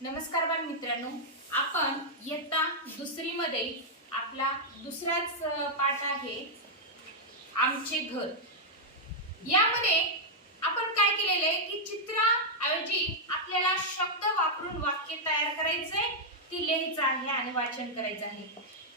नमस्कार बाल मित्रांनो. आपण इयत्ता दुसरीमध्ये आपला दुसराच पाठ आहे आमचे घर. यामध्ये आपण काय केलेलं आहे की चित्राऐवजी आपल्याला शब्द वापरून वाक्य तयार करायचंय ती लिहायचं आहे आणि वाचन करायचं आहे.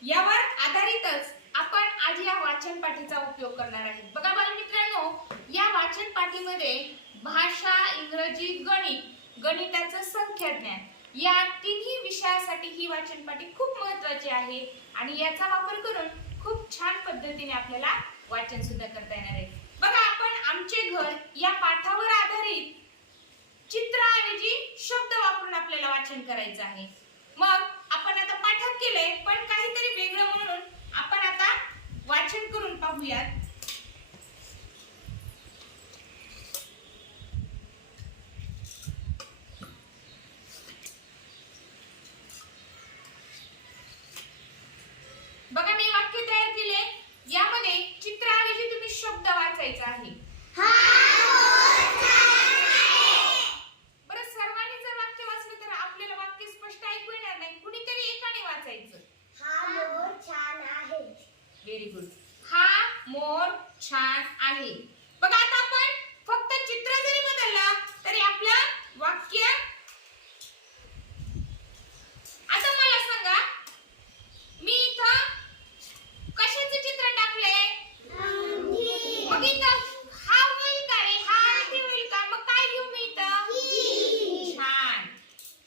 यावर आधारितच आपण आज या वाचन पाठीचा उपयोग करणार आहे. बघा बाल मित्रांनो या वाचन पाठीमध्ये भाषा इंग्रजी गणित गणिताचं संख्या ज्ञान या तिन्ही विषयासाठी ही वाचन पाठी खूप महत्वाची आहे. आणि याचा वापर करून खूप छान पद्धतीने आपल्याला वाचन सुद्धा करता येणार आहे. बघा आपण आमचे घर या पाठावर आधारित चित्राऐवजी शब्द वापरून आपल्याला वाचन करायचं आहे. मग आपण आता पाठात केलंय पण काहीतरी वेगळं म्हणून आपण आता वाचन करून पाहूयात बघा मी वाक्य तयार केले यामध्ये चित्राऐवजी तुम्ही शब्द वाचायचा आहे बरं सर्वांनी जर वाक्य वाचलं तर आपल्याला वाक्य स्पष्ट ऐकू येणार नाही कुणीतरी एकाने वाचायचं हा मोर छान आहे व्हेरी गुड हा मोर छान आहे बघा आता आपण फक्त चित्र जरी बदललं तरी आपलं वाक्य आता मला सांगा मी इथं कशाचं चित्र टाकलंय मग इथं हा होईल का रे हा अंगठी होईल का मग काय घेऊ मी इथं छान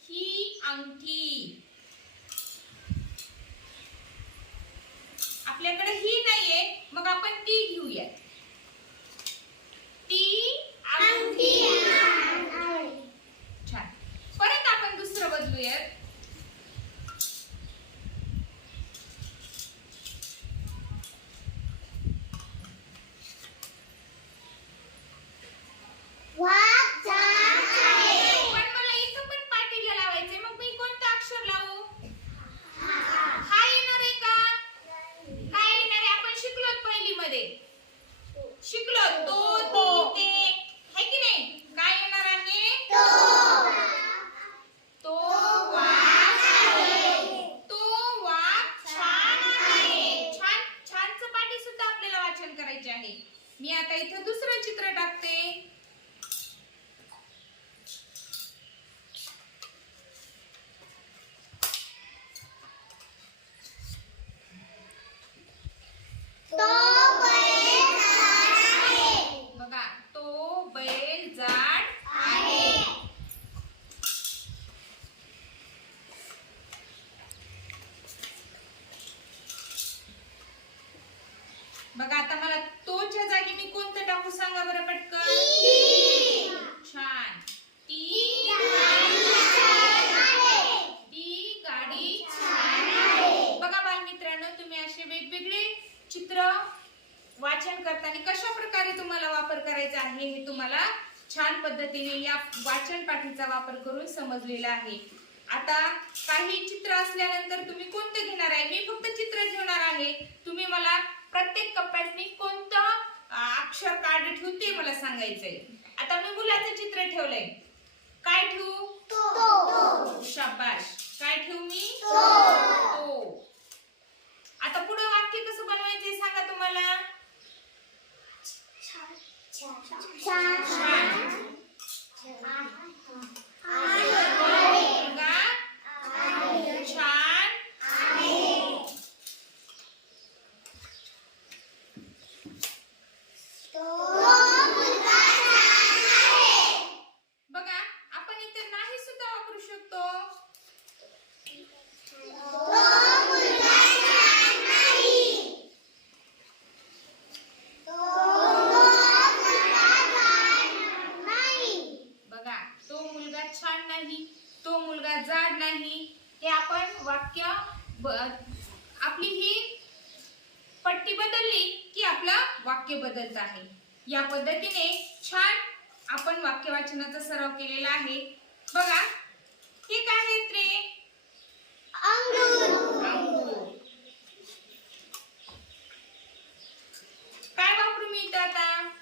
ही अंगठी आपल्याकडे ही नाहीये मग आपण ती घेऊयात ती अंगठी छान परत आपण दुसरं बदलूयात वाघ छान आहे पण मला इथं पण पाटीला लावायचंय मग मी कोणतं अक्षर लावू हा येणार आहे का काय येणार आहे आपण शिकलो पहिली मध्ये शिकलो तो ती ते है की नाही काय येणार आहे तो वाघ तो वाघ छान आहे छान छानचं पाठी सुद्धा आपल्याला वाचन करायचे आहे मी आता इथं दुसरं चित्र टाकते तो बैल आहे बघा तो बैल जाड आहे बघा आता मला तोच्या जागी टाकू सांगा बरं पटकन. छान. ती ती गाडी बघा बालमित्रांनो तुम्ही असे वेगवेगळे चित्र वाचन करताना कशा प्रकारे तुम्हाला वापर करायचा आहे हे तुम्हाला छान पद्धतीने या वाचन पाठीचा वापर करून समजलेला आहे. आता काही चित्र असल्यानंतर तुम्ही कोणतं घेणार आहे मी फक्त चित्र ठेवणार आहे तुम्ही मला प्रत्येक कप्प्यातनी कोणतं अं, अक्षर कार्ड ठेवू ते मला सांगायचंय. आता मी मुलाचं चित्र ठेवलंय. काय ठेवू? शाबाश. काय ठेवू मी? तो. आता पुढे वाक्य कसं बनवायचंय सांगा तुम्हाला? छान. मुलगा छान बघा आपण इथे नाही सुद्धा वापरू शकतो बघा तो मुलगा छान नाही तो मुलगा जाड नाही हे आपण वाक्य ब- आपली ही पट्टी बदलली की आपलं वाक्य बदलत आहे. या पद्धतीने छान आपण वाक्य वाचनाचा सराव केलेला आहे. बघा हे काय आहेत रे काय वापरू मी इथं आता?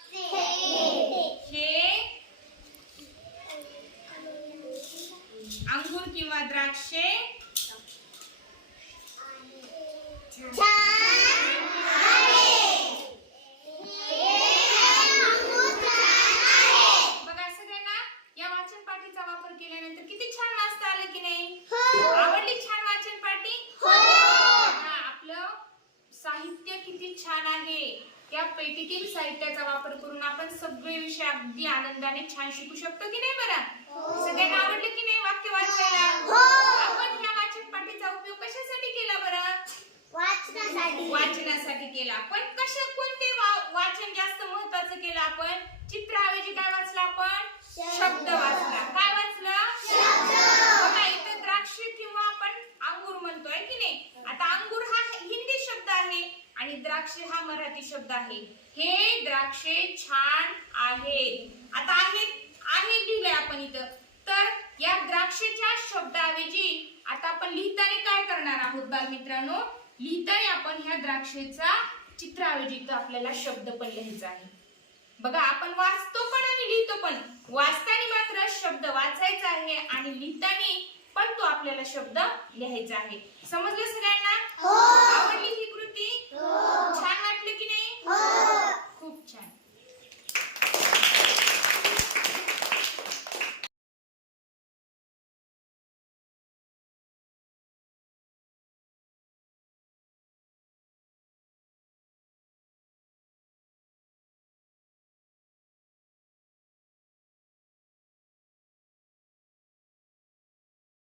पेटीतील साहित्याचा वापर करून आपण सगळे विषय अगदी आनंदाने छान शिकू शकतो की नाही बरं? सगळ्यांना आवडले की नाही वाक्य वाचायला हो. आपण ह्या वाचन पाठीचा उपयोग कशासाठी केला बरं वाचनासाठी वाचनासाठी केला पण कशा कोणते वा- वाचन जास्त महत्वाचं केलं आपण चित्राऐवजी काय वाचलं आपण शब्द वाचला काय वाचलं बघा इथं द्राक्ष किंवा आपण अंगूर म्हणतोय की नाही आता अंगूर हा हिंदी शब्द आहे आणि द्राक्ष हा मराठी शब्द आहे. हे द्राक्षे छान आहेत. आता आहेत आहे लिहिलंय आपण इथं. तर या द्राक्षेच्या शब्दाऐवजी आता आपण लिहिताना काय करणार आहोत बालमित्रांनो? लिहिताना आपण ह्या द्राक्षेचा चित्राऐवजी इथं आपल्याला शब्द पण लिहायचा आहे. बघा आपण वाचतो पण आणि लिहितो पण. वाचताना मात्र शब्द वाचायचा आहे आणि लिहिताना पण तो आपल्याला शब्द लिहायचा आहे. समजलं सगळ्यांना? हो. आवडलं